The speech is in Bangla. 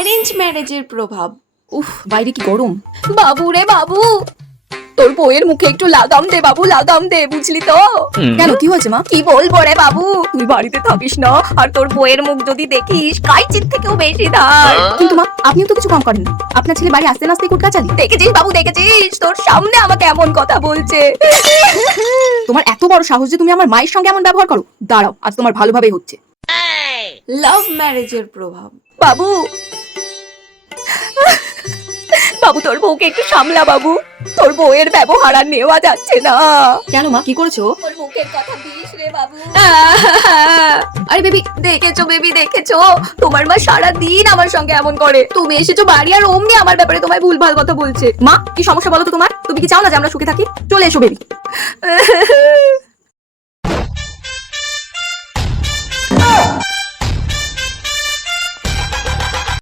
অ্যারেঞ্জ ম্যারেজের প্রভাব। উফ, বাইরে কি গরম। বাবু রে বাবু, তোর বউয়ের মুখে একটু লাগাম দে বাবু, লাগাম দে, বুঝলি তো? কেন, কি হয়েছে মা? কি বলবো রে বাবু, তুই বাড়িতে থাকিস না আর তোর বউয়ের মুখ যদি দেখিস কাইচির থেকেও বেশি ধার। কিন্তু মা, আপনিও তো কিছু কম করেন। আপনার ছেলে বাড়ি আসতে না আসতে কুটকা চালি। দেখেছিস বাবু, দেখেছিস তোর সামনে আমাকে এমন কথা বলছে। তোমার এত বড় সাহস যে তুমি আমার মায়ের সঙ্গে এমন ব্যবহার করো? দাঁড়াও, আজ তোমার ভালোভাবেই হচ্ছে। লাভ ম্যারেজের প্রভাব। বাবু, বাবু তোর বউকে একটু সামলা বাবু, তোর বউয়ের ব্যবহার আর নেওয়া যাচ্ছে না। কেন মা, কি করেছো? ওর মুখের কথা দিস রে বাবু। আরে বেবি, দেখেছো বেবি, দেখেছো তোমার মা সারা দিন আমার সঙ্গে এমন করে। তুমি এসেছো বাড়ি আর অমনি আমার ব্যাপারে তোমায় ভুলভাল কথা বলছে। মা, কি সমস্যা বলো তো তোমার? তুমি কি চাও না যে আমরা সুখে থাকি? চলে এসো বেবি।